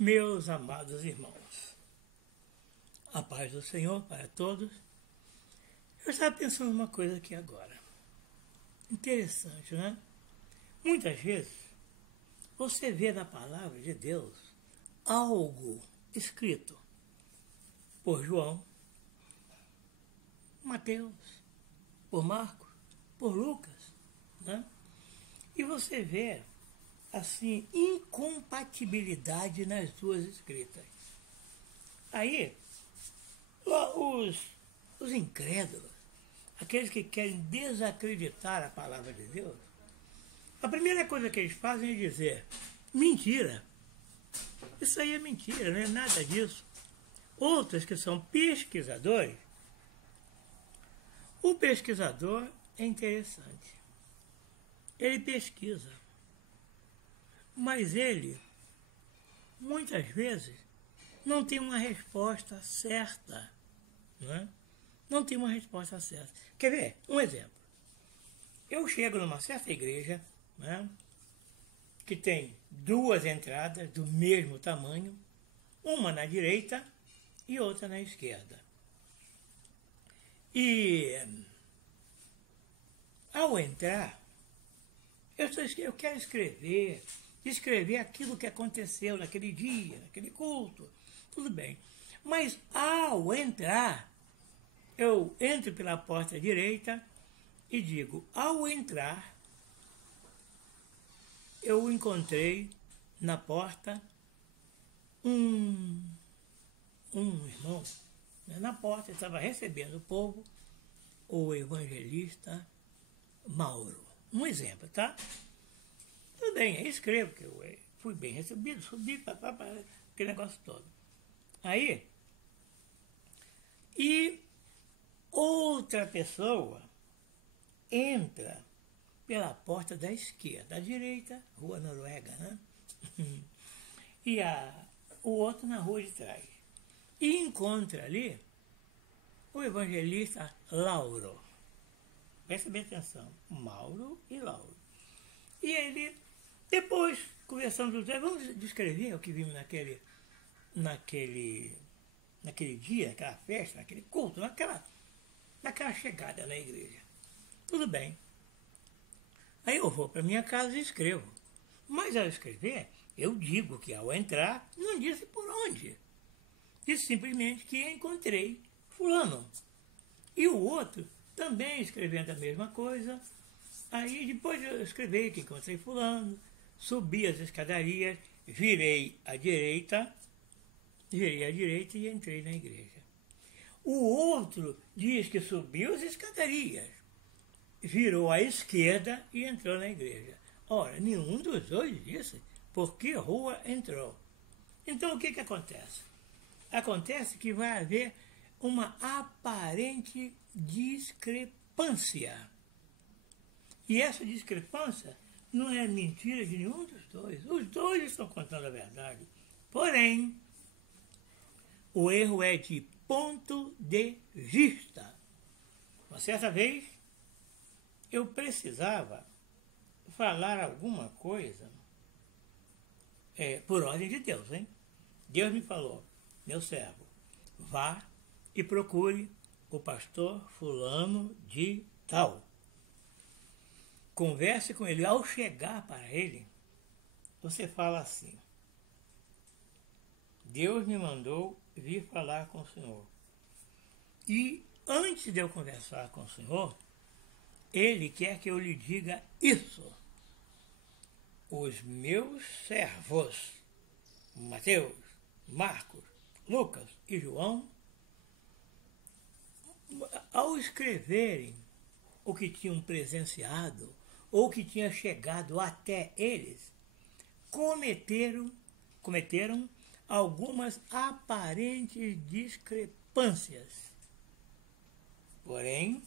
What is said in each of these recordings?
Meus amados irmãos, a paz do Senhor para todos. Eu estava pensando uma coisa aqui agora. Interessante, né? Muitas vezes você vê na palavra de Deus algo escrito por João, Mateus, por Marcos, por Lucas, né? E você vê assim, incompatibilidade nas duas escritas. Aí, os incrédulos, aqueles que querem desacreditar a palavra de Deus, a primeira coisa que eles fazem é dizer, mentira. Isso aí é mentira, não é nada disso. Outros que são pesquisadores, o pesquisador é interessante. Ele pesquisa. Mas ele, muitas vezes, não tem uma resposta certa. Não é? Não tem uma resposta certa. Quer ver? Um exemplo. Eu chego numa certa igreja, né, que tem duas entradas do mesmo tamanho, uma na direita e outra na esquerda. E, ao entrar, eu quero escrever aquilo que aconteceu naquele dia, naquele culto, tudo bem. Mas ao entrar, eu entro pela porta direita e digo, ao entrar, eu encontrei na porta um irmão, né, na porta, estava recebendo o povo, o evangelista Mauro. Um exemplo, tá? Tudo bem, eu escrevo que eu fui bem recebido, subi, aquele negócio todo. Aí, e outra pessoa entra pela porta da esquerda, da direita, Rua Noruega, né? E o outro na rua de trás. E encontra ali o evangelista Lauro. Presta bem atenção, Mauro e Lauro. E ele, depois, conversando com os dois, vamos descrever o que vimos naquele dia, naquela festa, naquele culto, naquela chegada na igreja. Tudo bem. Aí eu vou para minha casa e escrevo. Mas ao escrever, eu digo que ao entrar, não disse por onde. Disse simplesmente que encontrei fulano. E o outro também escrevendo a mesma coisa. Aí depois eu escrevi que encontrei fulano, subi as escadarias, virei à direita e entrei na igreja. O outro diz que subiu as escadarias, virou à esquerda e entrou na igreja. Ora, nenhum dos dois disse por que rua entrou. Então o que acontece? Acontece que vai haver uma aparente discrepância. E essa discrepância não é mentira de nenhum dos dois. Os dois estão contando a verdade. Porém, o erro é de ponto de vista. Uma certa vez, eu precisava falar alguma coisa por ordem de Deus, hein? Deus me falou, meu servo, vá e procure o pastor fulano de tal. Converse com ele. Ao chegar para ele, você fala assim, Deus me mandou vir falar com o Senhor. E antes de eu conversar com o Senhor, Ele quer que eu lhe diga isso. Os meus servos, Mateus, Marcos, Lucas e João, ao escreverem o que tinham presenciado, ou que tinha chegado até eles, cometeram algumas aparentes discrepâncias. Porém,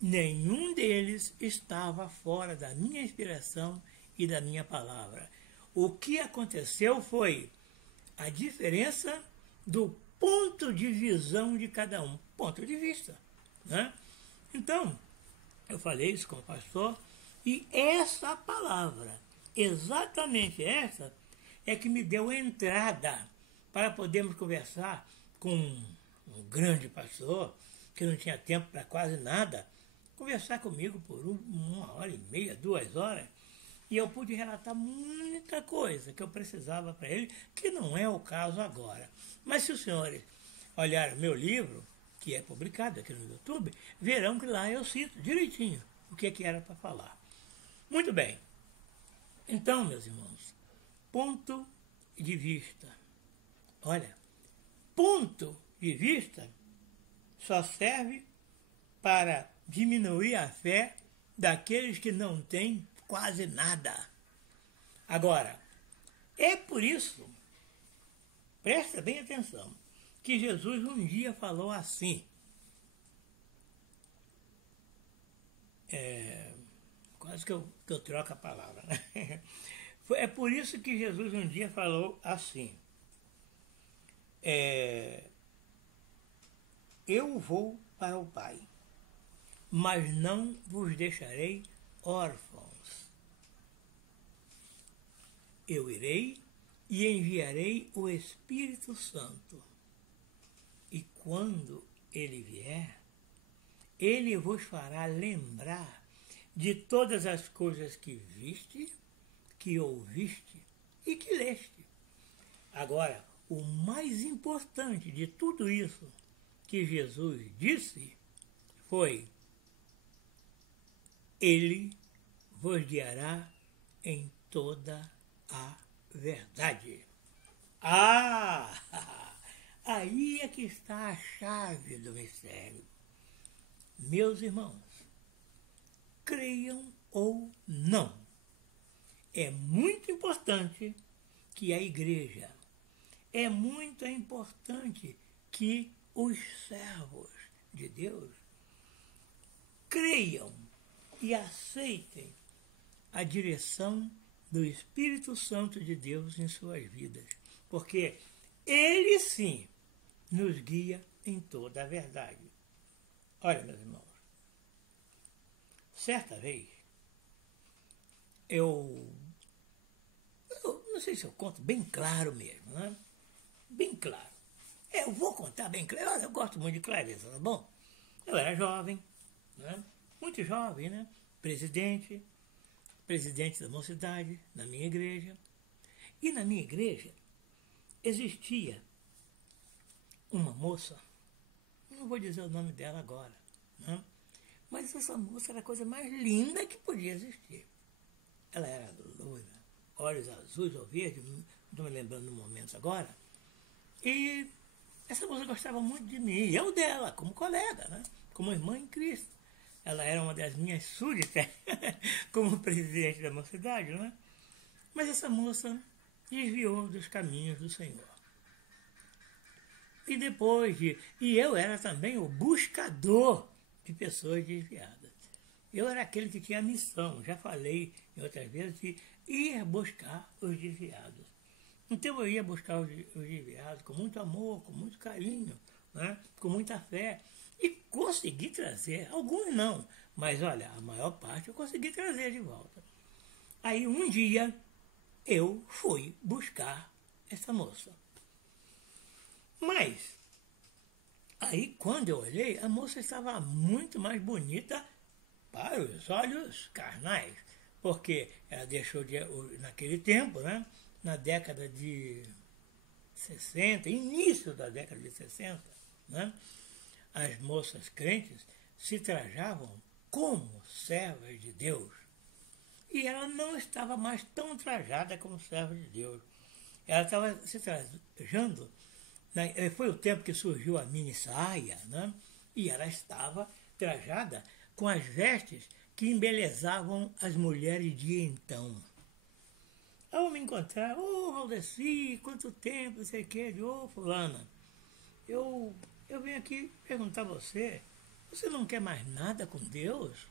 nenhum deles estava fora da minha inspiração e da minha palavra. O que aconteceu foi a diferença do ponto de visão de cada um, ponto de vista, né? Então, eu falei isso com o pastor, e essa palavra, exatamente essa, é que me deu entrada para podermos conversar com um grande pastor, que não tinha tempo para quase nada, conversar comigo por 1 hora e meia, 2 horas, e eu pude relatar muita coisa que eu precisava para ele, que não é o caso agora. Mas se os senhores olharem meu livro, que é publicado aqui no YouTube, verão que lá eu cito direitinho o que era para falar. Muito bem. Então, meus irmãos, ponto de vista. Olha, ponto de vista só serve para diminuir a fé daqueles que não têm quase nada. Agora, é por isso, presta bem atenção, que Jesus um dia falou assim. Quase que eu troco a palavra, né? É por isso que Jesus um dia falou assim. Eu vou para o Pai, mas não vos deixarei órfãos. Eu irei e enviarei o Espírito Santo. E quando ele vier, ele vos fará lembrar de todas as coisas que viste, que ouviste e que leste. Agora, o mais importante de tudo isso que Jesus disse foi: ele vos guiará em toda a verdade. Aí é que está a chave do mistério. Meus irmãos, creiam ou não, é muito importante que a igreja, é muito importante que os servos de Deus creiam e aceitem a direção do Espírito Santo de Deus em suas vidas, porque ele sim nos guia em toda a verdade. Olha, meus irmãos, certa vez, eu não sei se eu conto bem claro mesmo, né? Bem claro. Eu vou contar bem claro, eu gosto muito de clareza, tá bom? Eu era jovem, né? Muito jovem, né? Presidente da mocidade, na minha igreja. E na minha igreja existia uma moça, não vou dizer o nome dela agora, né? Mas essa moça era a coisa mais linda que podia existir. Ela era loira, olhos azuis ou verdes, não estou me lembrando no momento agora. E essa moça gostava muito de mim, e eu dela, como colega, né? Como irmã em Cristo. Ela era uma das minhas súditas, como presidente da mocidade, né? Mas essa moça desviou dos caminhos do Senhor. E depois e eu era também o buscador de pessoas desviadas. Eu era aquele que tinha a missão, já falei em outras vezes, de ir buscar os desviados. Então eu ia buscar os desviados com muito amor, com muito carinho, né? Com muita fé. E consegui trazer, alguns não, mas olha, a maior parte eu consegui trazer de volta. Aí um dia eu fui buscar essa moça. Mas, aí quando eu olhei, a moça estava muito mais bonita para os olhos carnais, porque ela deixou de, naquele tempo, né, na década de 60, início da década de 60, né, as moças crentes se trajavam como servas de Deus. E ela não estava mais tão trajada como serva de Deus. Ela estava se trajando, né, foi o tempo que surgiu a mini saia, né, e ela estava trajada com as vestes que embelezavam as mulheres de então. Ao me encontrar, Valdeci, quanto tempo, não sei o que, fulana, eu venho aqui perguntar a você não quer mais nada com Deus?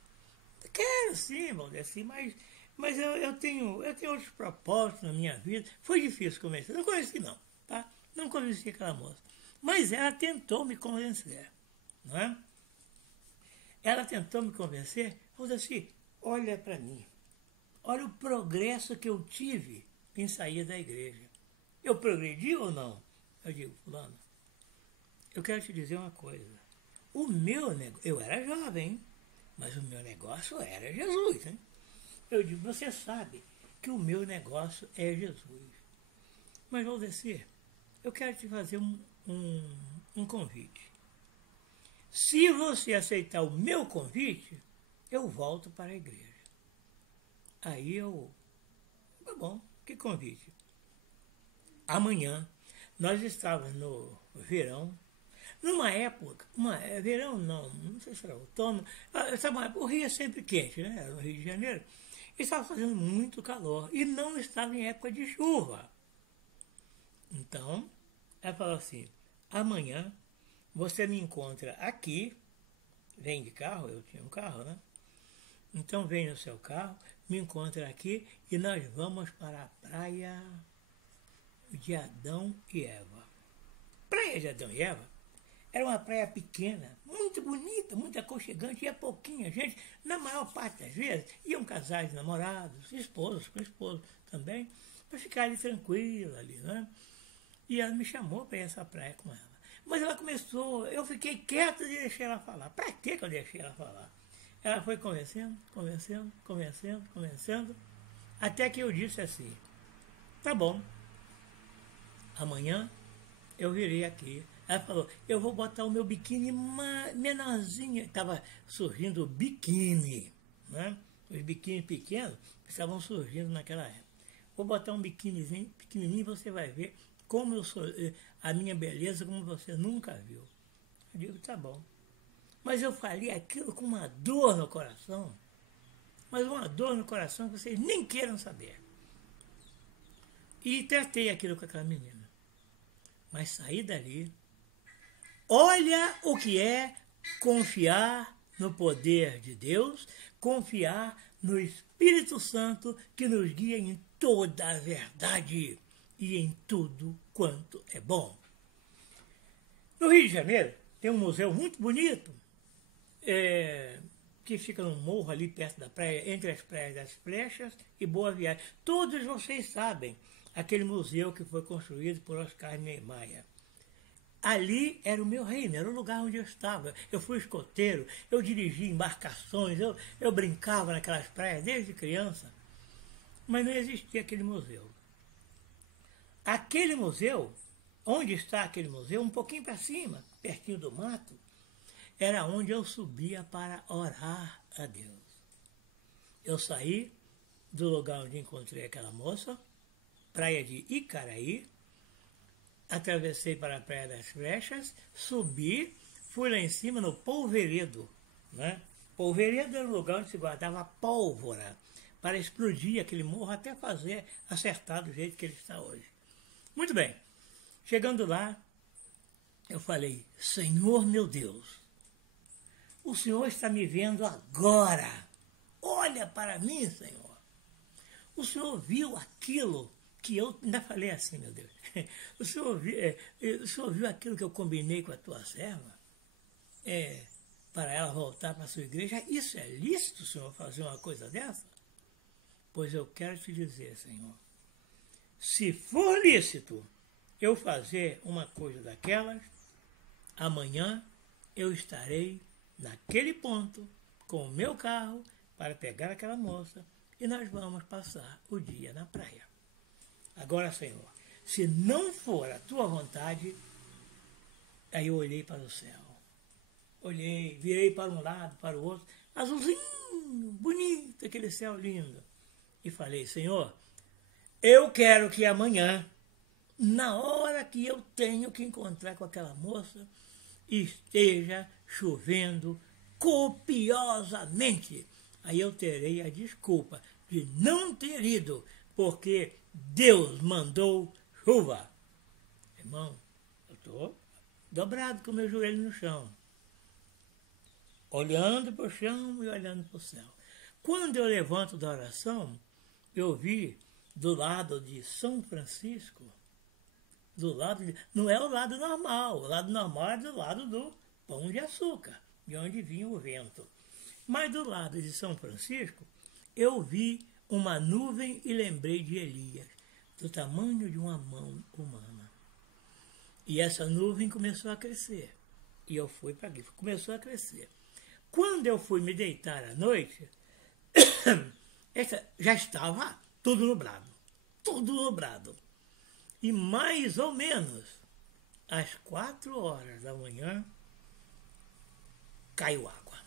Quero sim, Valdeci, mas eu tenho outros propósitos na minha vida. Foi difícil convencer, não conheci não, tá? Não conheci aquela moça. Mas ela tentou me convencer, não é? Ela tentou me convencer, Valdeci, olha para mim, olha o progresso que eu tive em sair da igreja. Eu progredi ou não? Eu digo, fulano, eu quero te dizer uma coisa. O meu negócio, eu era jovem, mas o meu negócio era Jesus. Hein? Eu digo, você sabe que o meu negócio é Jesus. Mas, Valdecir, eu quero te fazer um convite. Se você aceitar o meu convite, eu volto para a igreja. Aí tá bom, que convite? Amanhã, nós estávamos no verão, numa época, verão não sei se era outono, o Rio é sempre quente, né? No Rio de Janeiro, e estava fazendo muito calor, e não estava em época de chuva. Então, ela falou assim, amanhã você me encontra aqui, vem de carro, eu tinha um carro, né? Então vem no seu carro, me encontra aqui e nós vamos para a praia de Adão e Eva. Praia de Adão e Eva era uma praia pequena, muito bonita, muito aconchegante, ia pouquinha gente, na maior parte das vezes, iam casais namorados, esposos com esposo também, para ficar ali tranquila ali, né? E ela me chamou para ir a essa praia com ela. Mas ela começou, eu fiquei quieto e deixei ela falar. Para que eu deixei ela falar? Ela foi convencendo, até que eu disse assim, tá bom, amanhã eu virei aqui. Ela falou, eu vou botar o meu biquíni menorzinho. Estava surgindo o biquíni, né? Os biquínis pequenos estavam surgindo naquela época. Vou botar um biquínizinho pequenininho, você vai ver como eu sou, a minha beleza, como você nunca viu. Eu digo, tá bom. Mas eu falei aquilo com uma dor no coração, mas uma dor no coração que vocês nem queiram saber. E tratei aquilo com aquela menina. Mas saí dali. Olha o que é confiar no poder de Deus, confiar no Espírito Santo que nos guia em toda a verdade e em tudo quanto é bom. No Rio de Janeiro tem um museu muito bonito, que fica num morro ali perto da praia, entre as praias das Flechas e Boa Viagem. Todos vocês sabem, aquele museu que foi construído por Oscar Niemeyer. Ali era o meu reino, era o lugar onde eu estava. Eu fui escoteiro, eu dirigia embarcações, eu brincava naquelas praias desde criança. Mas não existia aquele museu. Aquele museu, onde está aquele museu, um pouquinho para cima, pertinho do mato, era onde eu subia para orar a Deus. Eu saí do lugar onde encontrei aquela moça, praia de Icaraí, atravessei para a Praia das Flechas, subi, fui lá em cima no Polveredo. Né? Polveredo era um lugar onde se guardava pólvora para explodir aquele morro até acertar do jeito que ele está hoje. Muito bem, chegando lá, eu falei, Senhor meu Deus, o Senhor está me vendo agora. Olha para mim, Senhor. O Senhor viu aquilo que eu ainda falei assim, meu Deus. O Senhor viu aquilo que eu combinei com a tua serva? Para ela voltar para a sua igreja. Isso é lícito, Senhor, fazer uma coisa dessa? Pois eu quero te dizer, Senhor, se for lícito eu fazer uma coisa daquelas, amanhã eu estarei naquele ponto com o meu carro para pegar aquela moça e nós vamos passar o dia na praia. Agora, Senhor, se não for a tua vontade, aí eu olhei para o céu. Olhei, virei para um lado, para o outro, azulzinho, bonito, aquele céu lindo. E falei, Senhor, eu quero que amanhã, na hora que eu tenho que encontrar com aquela moça, esteja chovendo copiosamente. Aí eu terei a desculpa de não ter ido, porque Deus mandou chuva. Irmão, eu estou dobrado com o meu joelho no chão, olhando para o chão e olhando para o céu. Quando eu levanto da oração, eu vi do lado de São Francisco, não é o lado normal é do lado do Pão de Açúcar, de onde vinha o vento. Mas do lado de São Francisco, eu vi uma nuvem e lembrei de Elias. do tamanho de uma mão humana. E essa nuvem começou a crescer. E eu fui para aqui, começou a crescer. Quando eu fui me deitar à noite, já estava tudo nublado. Tudo nublado. E mais ou menos às 4 horas da manhã, caiu água.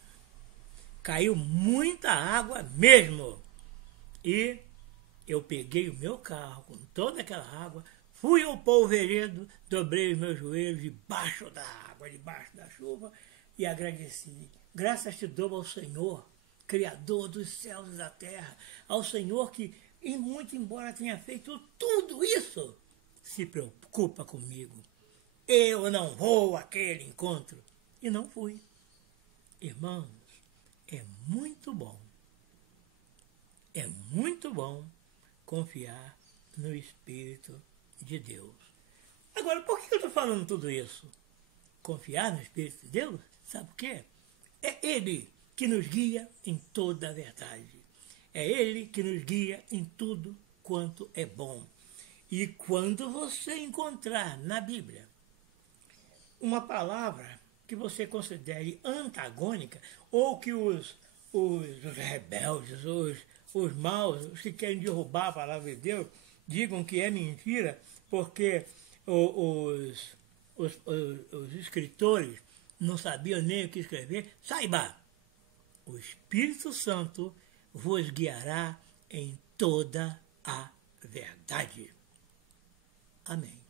Caiu muita água mesmo. E eu peguei o meu carro com toda aquela água, fui ao polveredo, dobrei os meus joelhos debaixo da água, debaixo da chuva, e agradeci. Graças te dou ao Senhor, Criador dos céus e da terra, ao Senhor que, muito embora tenha feito tudo isso, se preocupa comigo. Eu não vou àquele encontro. E não fui. Irmãos, é muito bom confiar no Espírito de Deus. Agora, por que eu estou falando tudo isso? Confiar no Espírito de Deus? Sabe por quê? É Ele que nos guia em toda a verdade. É Ele que nos guia em tudo quanto é bom. E quando você encontrar na Bíblia uma palavra que você considere antagônica, ou que os rebeldes, os maus, os que querem derrubar a palavra de Deus, digam que é mentira, porque os escritores não sabiam nem o que escrever, saiba, o Espírito Santo vos guiará em toda a verdade. Amém.